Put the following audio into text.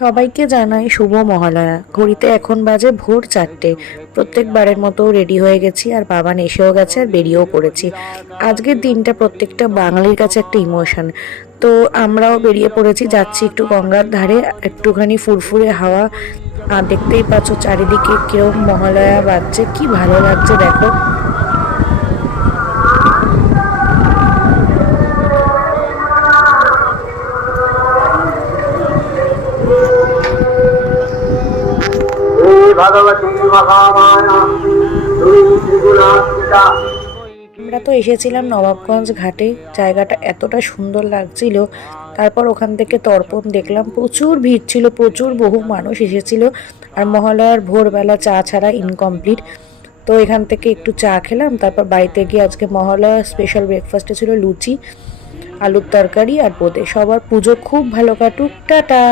সবাইকে জানাই শুভ মহালয়া। ঘড়িতে এখন বাজে ভোর 4টে। প্রত্যেকবারের মতো রেডি হয়ে গেছি, আর বাবান এসেও গেছে, আর বেরিয়েও পড়েছি। আজকের দিনটা প্রত্যেকটা বাঙালির কাছে একটা ইমোশন। তো আমরাও বেরিয়ে পড়েছি, যাচ্ছি একটু গঙ্গার ধারে, একটুখানি ফুরফুরে হাওয়া। আর দেখতেই পাচ্ছ চারিদিকে কিরকম মহালয়া বাজছে, কি ভালো লাগছে দেখো। भगवती महामाया दुई त्रिगुणात्मिका। আমরা তো এসেছিলাম নবাবগঞ্জ ঘাটে। জায়গাটা এতটা সুন্দর লাগছিল। তারপর ওখান থেকে তর্পণ দেখলাম, প্রচুর ভিড় ছিল, প্রচুর বহু মানুষ এসেছিল। আর মহালয়ার ভোরবেলা চা ছাড়া ইনকমপ্লিট। তো এখান থেকে একটু চা খেলাম, তারপর বাড়িতে গিয়ে আজকে মহালয়া স্পেশাল ব্রেকফাস্টে ছিল লুচি, আলুর তরকারি আর বোঁদে। সবার পুজো খুব ভালো কাটুক, টাটা।